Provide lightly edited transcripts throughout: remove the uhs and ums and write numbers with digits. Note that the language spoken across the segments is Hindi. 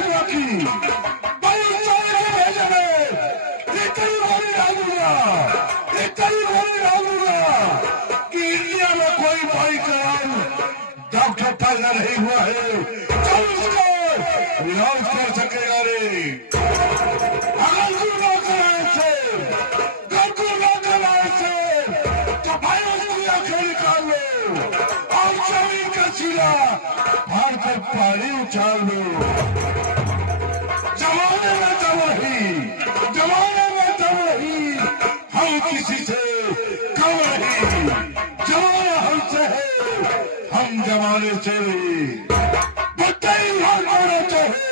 भेजवा की भाई भेजे में एक ही गोली डालूंगा, एक ही गोली डालूंगा कि इंडिया में कोई भाई कराम डॉक्टर पैदा नहीं हुआ है। चल उसको इलाज कर सकेगा रे। अगर गुना कराए से गुना कराए से तो भाई उसकी आंखें निकाल लो और जमीन का चीला फाड़ कर पानी उछाल लो। जमाने में तो वही, जमाने में तो वही, हम किसी से कम नहीं। जमाना हमसे है, हम जमाने से नहीं। बताइए हाथ होना चाहे,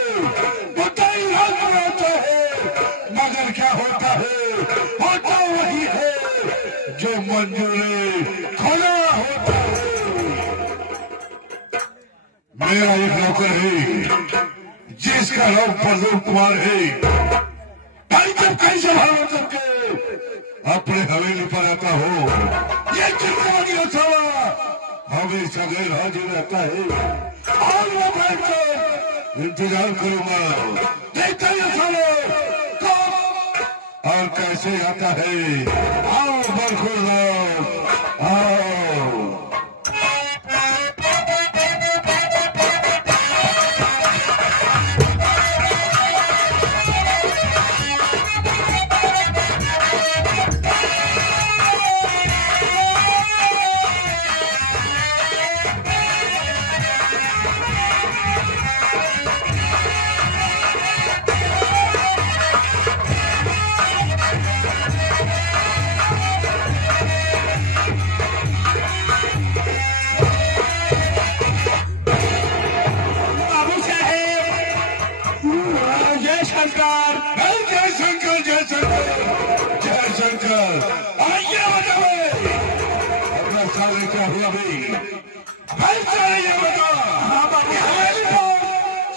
बताइए हाथ होना चाहे, मगर क्या होता है? होता वही है जो मंजूर खुदा होता है। मेरा एक नौकर है जिसका नाम प्रदीप कुमार है। भाई जब कहीं से भाव करके अपने हवेली पर आता हो, ये चिंता साला हमेशा गैर हाजिर रहता है और वो बैठ कर इंतजार करूंगा, देखता ये साले कब और कैसे आता है। आओ बरखुर आओ।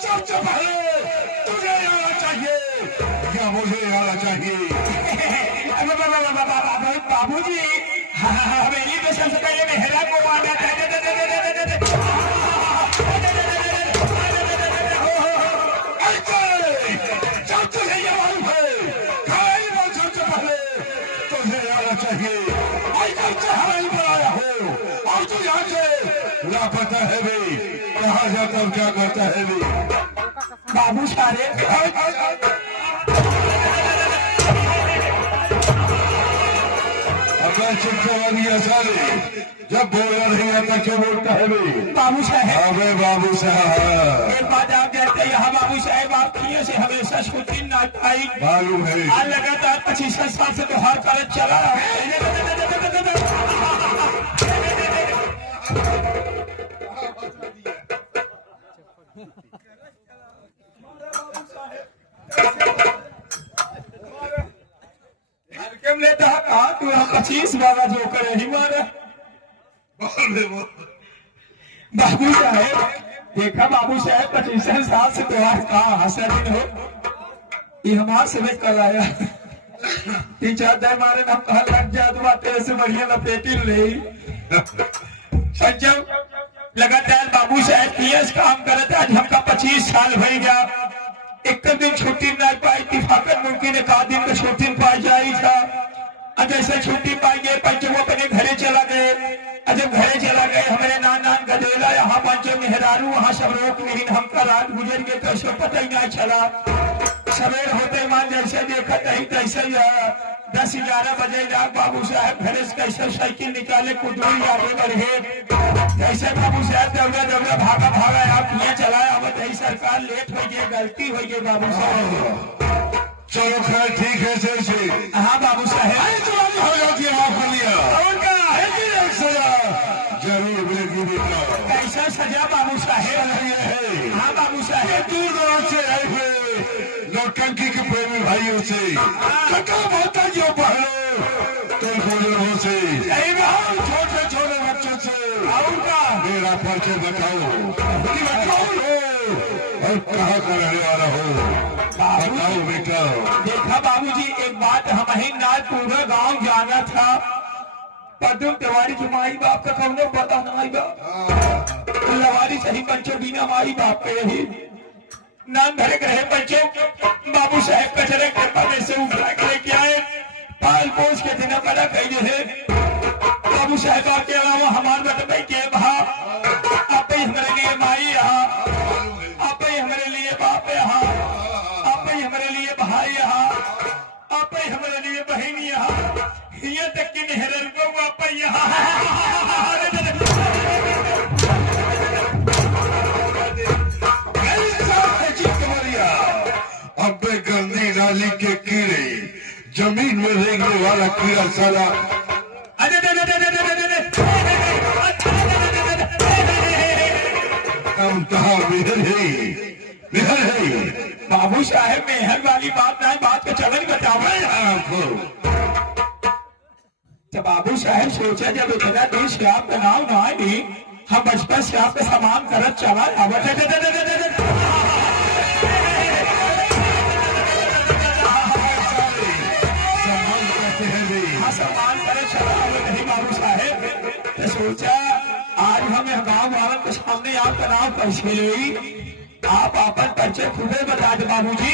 सबसे पहले तुझे आना चाहिए या मुझे आना चाहिए? बाबूजी हवेली में सबसे पहले मेहरा को आना जब तुझे ये मालूम है सबसे पहले तुझे आना चाहिए। हवाई पर आया हो और तू यहाँ से लापता है भी, कहाँ जाता हूँ क्या करता है भी? बाबू सारे अपना चिंतावादी सारे जब बोलना नहीं आता क्यों बोलता है भी? बाबू साहेब, अबे बाबू साहब एक बात आप जानते हैं, यहाँ बाबू साहेब आप किए से हमेशा शूटिंग ना पाई मालूम है। आज लगातार 25 साल से तो हर कार्य चला रहा है। लेता कहा तू 25 बाबा जो करे ही मारे। बाबू साहेब देखा, बाबू साहेब 25 साल से त्योहार कहा हंसा दिन हो, ये हमारे से कल आया 3-4 दिन मारे हम कहा लग जा तो तेरे से बढ़िया लपेटी ले। जब लगातार बाबू साहेब पीएस काम करे थे, आज हमका 25 साल भर गया, एक दिन छुट्टी नहीं पाई, इत्तेफाकन मुमकिन एक आध दिन का छुट्टी पाई जाई था। जैसे छुट्टी पाई गए पंच वो अपने घरे चला गए। जब घरे चला गए हमारे नान गदेला यहाँ पंचो मेहरारू वहाँ सब रोक, लेकिन हमका रात गुजर गए तो उसको पता ही नहीं चला। सवेर होते मान जैसे देखा तही तैसे 10-11 बजे जा बाबू साहब घरे से कैसे साइकिल निकाले कुदूरी आगे बढ़े। जैसे बाबू साहब दौड़ा भागा आप यहाँ चलाया अब तही सरकार लेट हो गई, गलती हो गई बाबू साहब। चलो खैर ठीक है सर। हाँ बाबू साहब हो जाती है, माफ कर लिया। और क्या है कि सजा जरूर मिलेगी बेटा। कैसा सजा बाबू साहेब? हाँ बाबू साहेब दूर दराज से आए हुए नौटंकी के प्रेमी भाइयों से माता जो पहले तो बुजुर्गों से छोटे छोटे बच्चों से मेरा परिचय बताओ कि मैं कौन हूँ और कहाँ का रहने वाला हूँ, बताओ बेटा। देखा बाबूजी एक बात, हम ही ना पूरा गांव जाना था, पदम तिवारी के माई बाप का कौन पता नहीं बा, लवारी सही पंचो बिना माई बाप पे ही नाम धरे रहे बच्चों बाबू साहेब कचरे डब्बा में से उठा के लेके आए पाल पोस के दिन बड़ा कही है बाबू साहेब के अलावा हमारे बटबे के भा आप ही हमारे लिए माई यहाँ आप ही हमारे लिए बाप यहाँ आप ही हमारे लिए भाई यहाँ आप ही हमारे लिए बहन यहाँ यहाँ तक कि नेहरन को आप यहाँ अब गंदी नाली के कीड़े जमीन में रेंगने वाला कीड़ा साला मेहर है बाबू साहेब मेहर वाली बात नहीं बात का चलन बताओ तो बाबू साहेब सोचा जब इतना दिन से आपका नाम ना आई हम बचपन से आपका सामान करत चला सम्मान करे चला नहीं बाबू साहेब तो सोचा आज हमें गाँव वालों के सामने आपका नाम कैसे ले आप अपन परिचय खुदे बता दे बाबू जी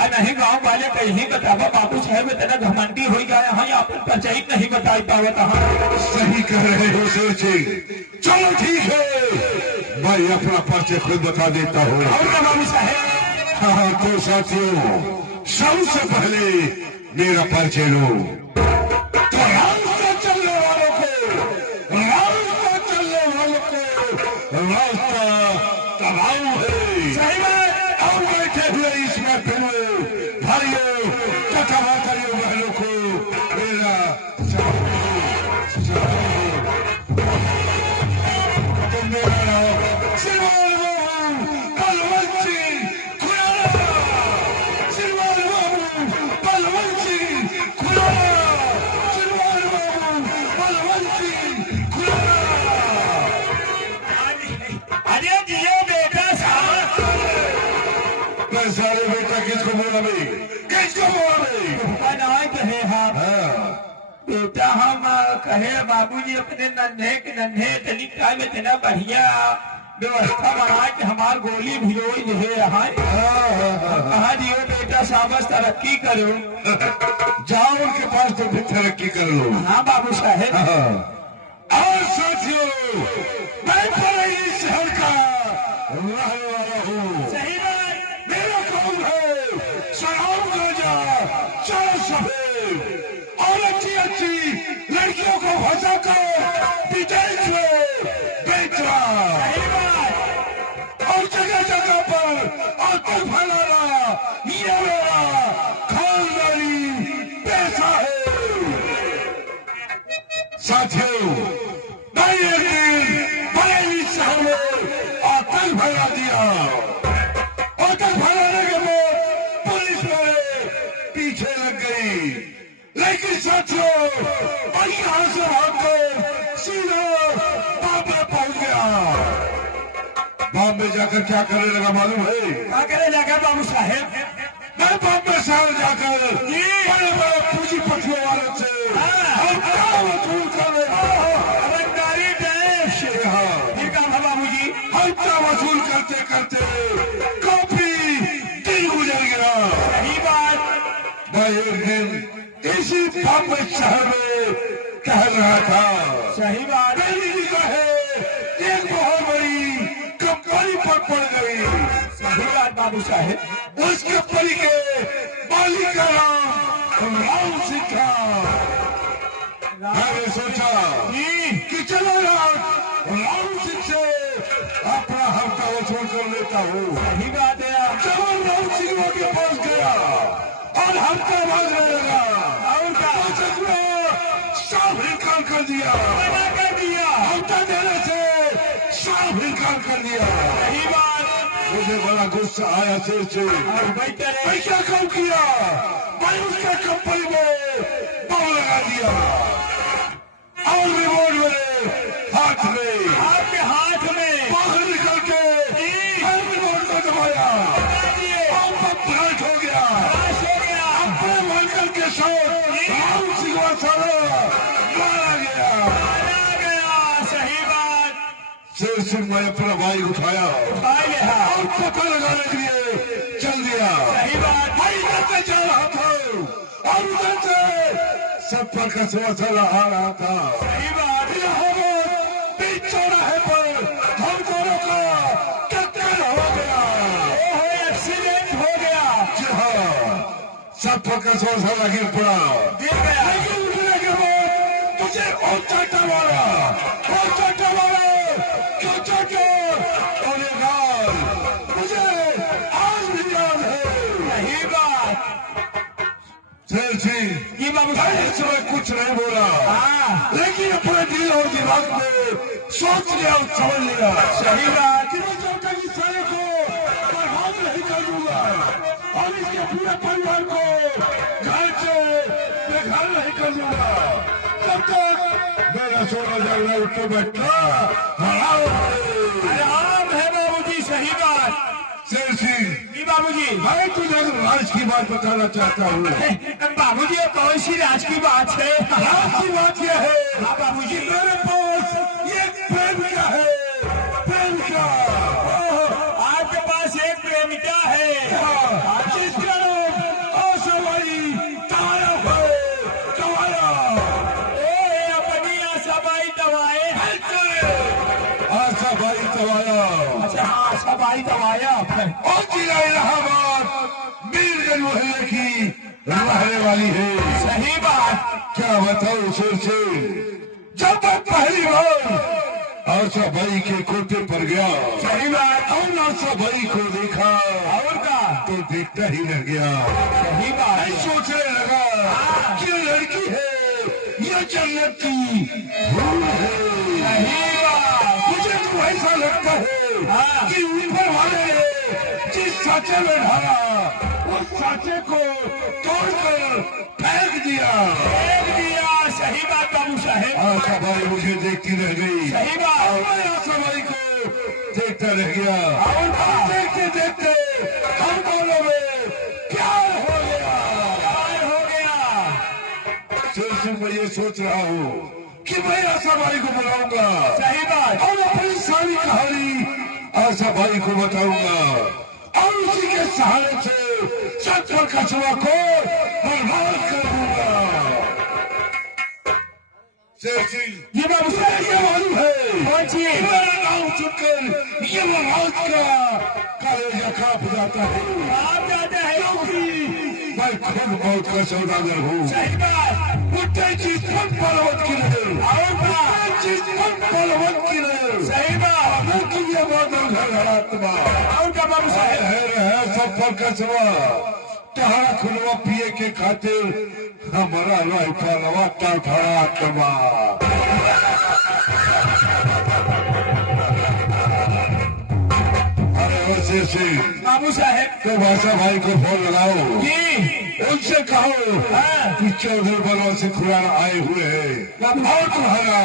और नहीं गाँव वाले कहीं बतावा बाबू साहेब इतना घमंडी हो गया यहाँ अपन परिचय नहीं बता पावत सही कह रहे हो सर जी चलो ठीक है मैं अपना परिचय खुद बता देता हूँ बाबू साहेब हाँ तो साथियों सबसे पहले मेरा परिचय लो तो रास्ता चलने वालों को रास्ता तबाह है और बैठे हुए इसमें फिर भाइयों तथा माताओं बहनों को मेरा तुम मेरा नाम श्रीमान बाबू बलवंत सिंह खुराना श्रीमान बाबू बलवंत सिंह खुराना श्रीमान बाबू बलवंत सिंह खुराना अरे जियो बेटा साहब सारे बेटा किसको बोला भाई किसको बोला भाई कहे हम बेटा हम कहे बाबूजी अपने नन्हे तनिक टाइम में इतना बढ़िया व्यवस्था बना के हमार गोली भिजोई है यहाँ कहा दियो बेटा साबस तरक्की करो जाओ उनके पास तो फिर तरक्की कर लो हाँ बाबू साहेब और साथियों मैं पढ़ाई शहर का रहने वाला हूँ सही बात मेरा काम है शराब गांजा चाय सफेद और अच्छी लड़कियों को फंसा कर विदेश में बेचना और जगह जगह पर आतंक फैलाना ये मेरा खानदानी पैसा है साथियों मैं एक दिन बरेली शहर में आतंक फैला दिया आतंक फैलाने के बाद पुलिस मेरे पीछे लग गई लेकिन साथियों और यहाँ से भागकर सीधा बॉम्बे पहुंच गया बॉम्बे जाकर क्या करने लगा मालूम है क्या करे जाकर बाबू साहेब मैं बॉम्बे शहर जाकर बड़े बड़े पूंजीपतियों वालों से हम क्या वसूल कर अवंतारी देश फिर काम है बाबू जी हल्का वसूल करते करते काफी दिन गुजर गया सही बात मैं एक दिन इसी बॉम्बे शहर में कह रहा था सही बात दिल्ली जी का है एक बहुत बड़ी कंपनी पर पड़ गई सही बात बाबू साहेब उस कंपनी के मालिक का नाम राम सिंह था मैंने सोचा कि चलो राम सिंह से अपना हफ्ता वसूल कर लेता हूँ सही बात है जब राम सिंह के पास गया और हफ्ता मांगने लगा और क्या साफ इनकार कर दिया हफ्ता देने से साफ इनकार कर दिया सही बात मुझे बड़ा गुस्सा आया सिर से मैं क्या काम किया मैं उसके कंपनी में बम लगा दिया और रिमोट मेरे हाथ में आपके हाथ में बाहर निकल के मैं रिमोट को दबाया और बम ब्लास्ट हो गया अपने मालिक के साथ राम सिंह वाला मारा गया सही बात सिर से मैं अपना भाई उठाया और पता लगाने के लिए पर कसवा चला आ रहा था। सही बात। बीच चौराहे पर हमको रोका, टक्कर हो गया। एक्सीडेंट हो गया। जी हाँ, सब पर कसवा चला गिर पड़ा। गिर गया। लेकिन उठने के बाद तुझे और चाटा मारा, और चाटा मारा, क्यों चाटा? और ये गाल मुझे आज भी याद है। सही बात। शेर सिंह ये बाबू भाई इस समय कुछ नहीं बोला, हाँ लेकिन अपने दिल और दिमाग में सोच लिया और समझ लिया। सही बात। कि मैं जब तक इस साले को बर्बाद नहीं कर दूंगा और इसके पूरे परिवार को घर से बेघर नहीं कर दूंगा, तब तक मेरा सोना जागना उठ के बैठना हराम है। आराम है बाबूजी। सही बात। शेर सिंह जी बाबूजी। मैं तुझे राज की बात बताना चाहता हूँ। बाबूजी ये कौन सी राज की बात है? राज की बात यह है हाँ बाबूजी। मेरे पास ये प्रेमिका है, प्रेमिका। आपके पास एक प्रेमिका है जिसका नाम आशाबाई तवाया है, तवाया। अपनी आशाबाई दवाए। आशाबाई तवाया अच्छा आशाबाई दवाया। और जिला इलाहाबाद मीरगंज मोहल्ले की रहने वाली है। सही बात। क्या बताऊं शेर से, जब मैं पहली बार आशाबाई के कोटे पर गया सही बात। और आशाबाई को देखा और का तो देखता ही रह गया। सही बात। मैं सोचने लगा कि ये लड़की है या जन्नत की फूल है। सही बात। मुझे तो ऐसा लगता है हाँ। कि ऊपर वाले ने जिस साँचे में ढाला उस साँचे को तोड़कर फेंक दिया। फेंक दिया। सही बात बाबू साहेब। आशाबाई मुझे देखती रह गई सही और बात। मैं आशाबाई को देखता रह गया। और का देखते देखते हम दोनों में प्यार हो गया। प्यार हो गया। सिर्फ मैं ये सोच रहा हूँ कि मैं आशाबाई को बुलाऊंगा सही बात। और अपनी सारी कहानी आशाबाई को बताऊंगा और उसी के सहारे से सच पर कछुआ को बर्बाद कर दूंगा। शेर सिंह ये बाबू मुझे साहेब। ये मालूम है कौन सी? मेरा नाम सुनकर ये महाराज का कलेजा कांप जाता है, आप जाते हैं। क्योंकि मैं खुद मौत का सौदागर हूँ। सही बात। मुट्ठे चीज पर बलवत की नहीं, और का चीज पर बलवत की नहीं। सही बात। लेकिन ये बादल घरात्मा और का बाबू साहेब। है सब पर कसवा तहरा खुलवा पिए के खातिर हमारा राइफलवा टड़फड़ात्मा। अरे वैसे से बाबू साहेब। तो भाषा भाई को फोन लगाओ, जी उनसे कहो हाँ। कि चौधरी बलवा से खुराना आए हुए हैं और तुम्हारा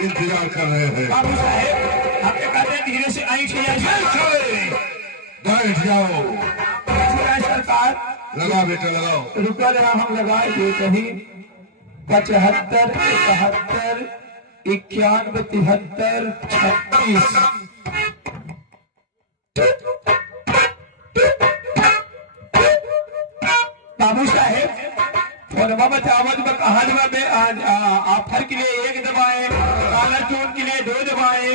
इंतजार कर रहे हैं। बाबू साहेब आपके कहते हैं धीरे से आई थी बैठ जाओ। सरकार। लगा बेटा लगाओ। रुका जरा हम लगाए थे कहीं 75 71 91 73 36। बाबू साहेब फोनमा बतावत में कहानवा में ऑफर के लिए 1 दबाएं, काला चून के लिए 2 दबाएं,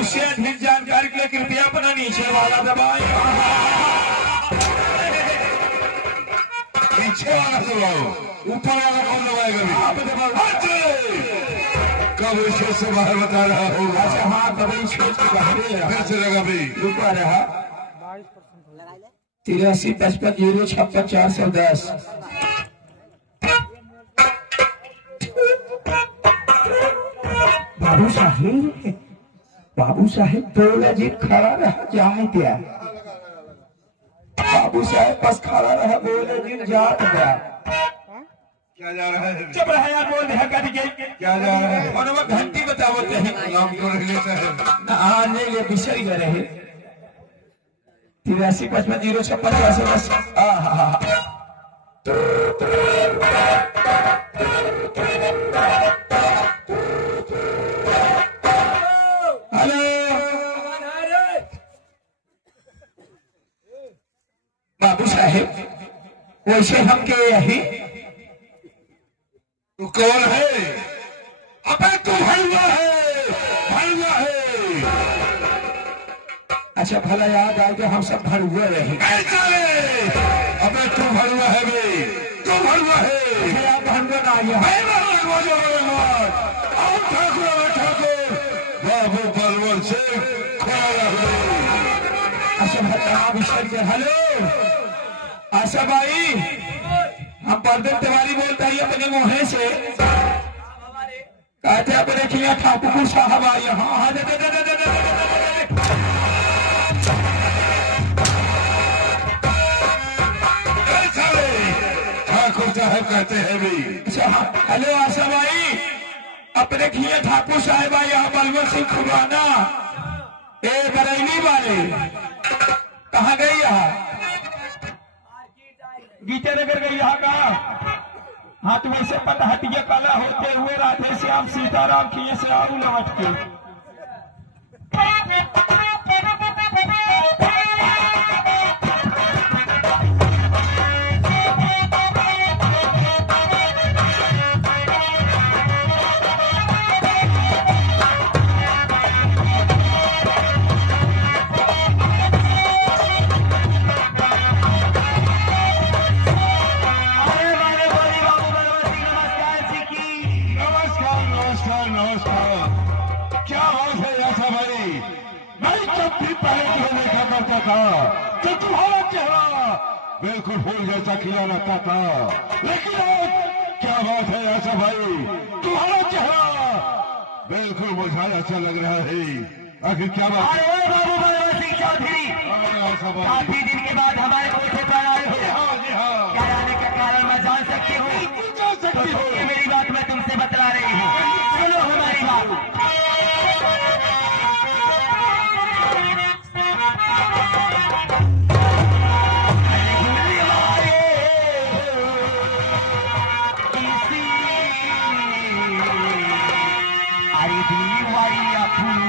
उससे अधिक जानकारी के लिए कृपया अपना नीचे वाला दबाएं। पीछे वाला दबाओ, ऊपर वाला कौन दबाएगा? आप दबाओ। कब इसे से बाहर बता रहा हूँ। अच्छा हाँ दबाई सोच के बाहर फिर से लगा भाई। रुका रहा 83 55 0 56 410। बाबू साहेब बोला जी खड़ा रहा जाने दिया। बाबू साहेब बस खड़ा रहा बोले जी जात गया। क्या जा रहा है? चुप रहा यार बोल रहा कर के क्या जा रहा है? और वो घंटी बताओ कहीं नाम तो रख लेता है। आने ले बिसर गए रहे 83 55 0 56 410। हेलो बाबू साहेब वैसे हम के यही तो कौन है? अबे तू भड़ुआ है, भड़ुआ है। अच्छा भला याद आ गया, हम सब भड़ुआ रहे। ऐसा है, अबे तू भड़ुआ है बे, तू भड़ुआ है। आप भड़ुआ ना आइए। आओ ठाकुर, ठाकुर बाबू बलवर से खोया है। अच्छा भला विषय के हेलो आशा भाई, हम परदन तिवारी बोलते हैं अपने मुँह से। कहते अपने किया ठाकुर साहब आई। हाँ ठाकुर साहब कहते हैं भी। अच्छा हेलो आशा भाई, अपने किया ठाकुर साहब आई यहाँ बलवर सिंह खुराना ए बरेली वाले कहाँ गई? यहाँ गीता नगर गई। यहाँ का हाँ तो वैसे पता हटिया काला होते हुए राधे श्याम सीताराम किए से आऊ लौट के। तो तुम्हारा चेहरा बिल्कुल फूल जैसा खिला रहता था, लेकिन आज क्या बात है ऐसा भाई, तुम्हारा चेहरा बिल्कुल मुझे अच्छा लग रहा है। आखिर क्या बात है? बाबू बलवर सिंह चौधरी, काफी दिन के बाद हमारे कोठे पर आए हो। हाँ जी हाँ, क्या आने का कारण मैं जान सकती हूँ? जान सकती हो। ये मेरी बात मैं तुमसे बतला रही हूँ, सुनो हमारी बात। अरे दीवारिया फूल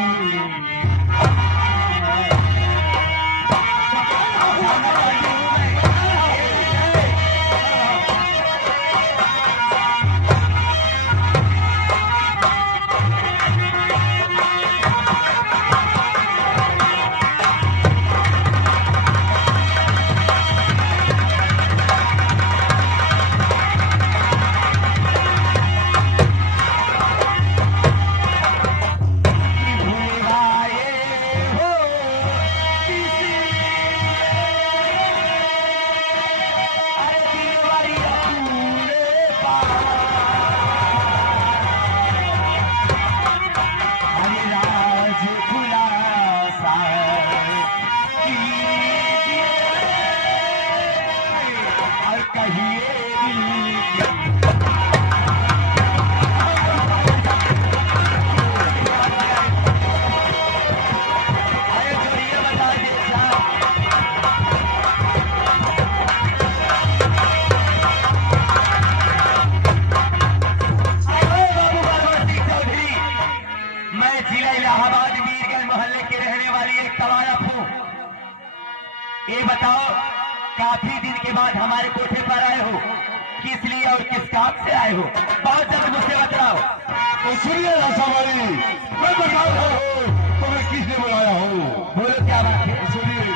ये बताओ, काफी दिन के बाद हमारे कोठे पर आए हो, किस लिए और किस काम से आए हो? बहुत जल्द मुझसे बताओ। तो सुनिए ऐसा भाई, मैं बता रहा हूँ तुम्हें किसने बुलाया हो। बोलो क्या बात है? सुनिए,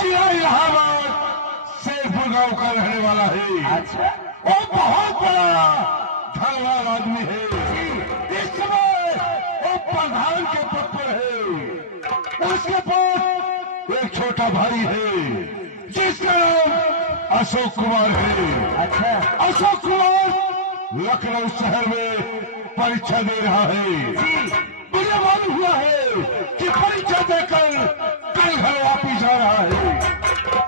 जिला इलाहाबाद शेरपुर गांव का रहने वाला है। अच्छा, वो बहुत बड़ा धनवान आदमी है। इस समय वो प्रधान के पद पर है। उसके पास एक छोटा भाई है जिसका नाम अशोक कुमार है। अच्छा, अशोक कुमार लखनऊ शहर में परीक्षा दे रहा है। जी, मुझे मालूम हुआ है कि परीक्षा देकर कल घर वापिस जा रहा है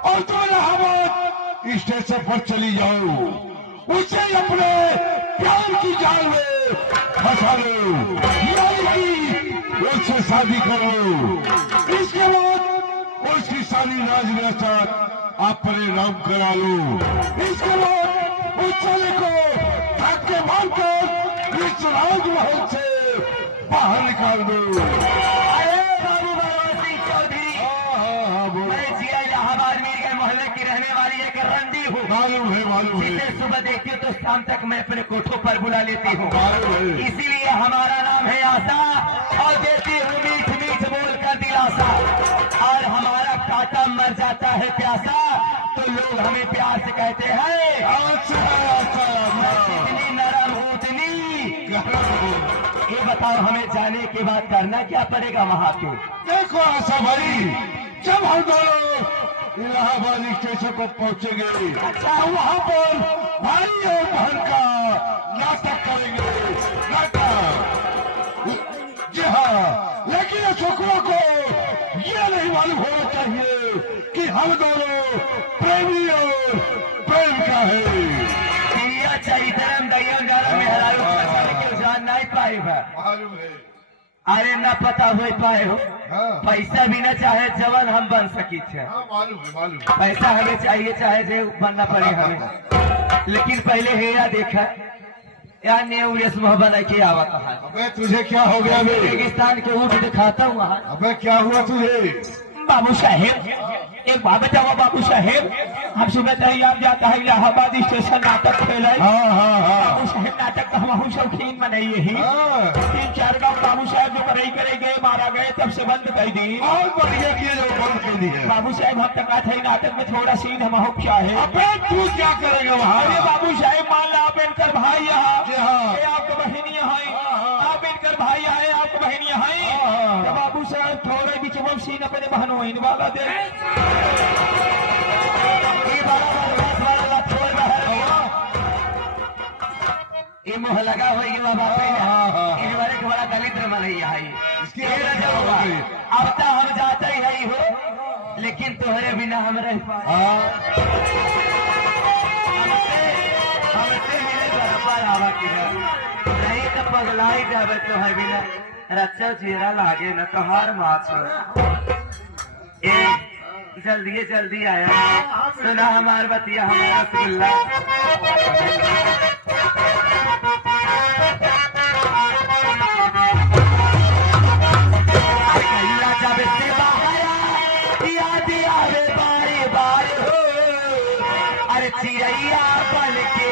और तुम इलाहाबाद स्टेशन पर चली जाओ, उसे अपने प्यार की जाल में फंसा लो, यानी कि उससे शादी करो। इसके बाद उसकी सारी राज साथ आप परिणाम करा लो। इसके बाद उस साले को धक्के मारकर इस राजमहल से बाहर निकाल दो। अरे बाबू भगवान सिंह चौधरी, हाँ, बोलो। मैं जिया इलाहाबाद मीरगंज मोहल्ले की रहने वाली एक रंडी हूँ। मालूम है। जिसे सुबह देखती हूँ तो शाम तक मैं अपने कोठों पर बुला लेती हूँ। मालूम है। इसीलिए हमारा नाम है आशा और देती हूँ मीठ मीठ बोलकर दिलासा। और हमारा काटा मर जाता है प्यासा तो लोग हमें प्यार से कहते हैं अच्छा। इतनी नरम उतनी। ये बताओ, हमें जाने के बाद करना क्या पड़ेगा वहाँ पे? देखो आशा भाई, जब हम दोनों इलाहाबाद स्टेशन पर पहुंचेंगे, अच्छा, वहाँ पर भाई और बहन का नाटक करेंगे। नाटक, जी हाँ, लेकिन अशोकवा को ये नहीं मालूम होना चाहिए कि हम दोनों प्रेमी और प्रेम का है। प्रिया चैतरम दयम गरम मेहरारू छछन के जान नहीं पाए है। मालूम है। अरे न पता हो पाए हो, हाँ। पैसा भी न चाहे जवन हम बन सकी थे। मालूम है। पैसा हमें चाहिए, चाहे जो बनना पड़े हमें। लेकिन पहले हेरा देखा यार न्यू रेशम बना के आवा कहा। अबे तुझे क्या हो गया बे? रेगिस्तान के ऊँट दिखाता हूँ वहाँ। अबे क्या हुआ तुझे? बाबू साहेब, एक बात बताओ बाबू साहेब, हम सुबह तैयार जाता है इलाहाबाद स्टेशन नाटक खेले। बाबू साहेब नाटक तो हम शौकीन बनाइए ही। 3-4 गाँव बाबू साहेब जो करे गए मारा गए तब से बंद कर दी। और बढ़िया किए जो बंद कर दी है। बाबू साहेब हम तक थे नाटक में थोड़ा सीन हम चाहे। अबे तू क्या करेगा वहाँ? अरे बाबू साहेब मान ला आप इनकर भाई यहाँ, जी हाँ। ये आपको बहनी यहाँ, आप इनकर भाई आए, आपको बहनी यहाँ। तो बाबू साहब थोड़े बीच में सीन अपने बहनों वाला दे। ये मोह लगा हुआ ये बाबा इन वाले के बड़ा दलिद्र मनैया है। इसकी ये रजा हुआ। अब तो हम जाते ही है हो, लेकिन तोहरे बिना हम रह पाए। हमसे मिले बराबर आवा की नहीं तो पगलाई जावे तो है बिना रच्चा चेहरा लागे न तो हार माछ। जल्दी आया, सुना हमार बतिया हमारा रसगुल्ला। जब से बाहर याद आवे बारे बार हो, अरे चिड़ैया बन के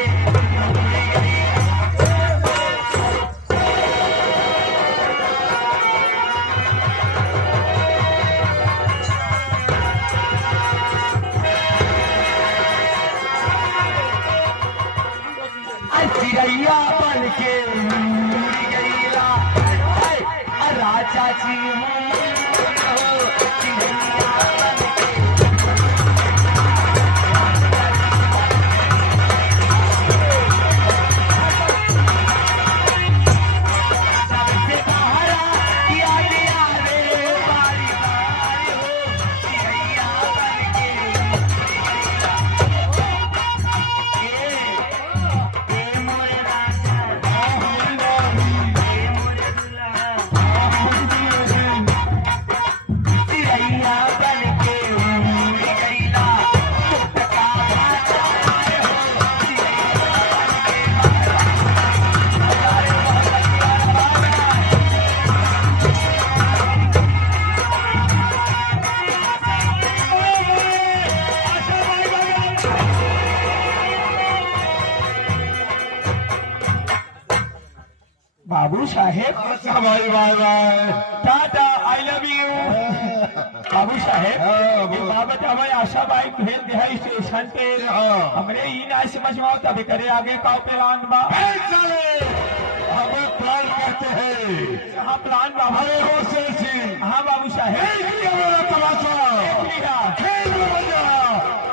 चिड़ैया बन के गईला राजा जी बाबू साहेब भाई bye bye. Tata, I love you. बाबू साहेब हाँ, ये बाबत हमें आशा बाइक भेज दे है स्टेशन पे हाँ। हमरे ई ना समझ में आवता अभी करे आगे का प्लान बा ए साले हमें प्लान करते हैं हाँ प्लान बा अरे हो सिंह हाँ बाबू साहेब एक लिया मेरा तमाशा लिया खेल में मजा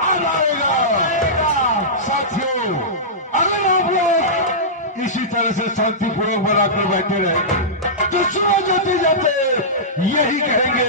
आ जाएगा साथियों अगर आप लोग इसी तरह से शांतिपूर्वक बनाकर बैठे रहे तो सुबह जाते जाते यही कहेंगे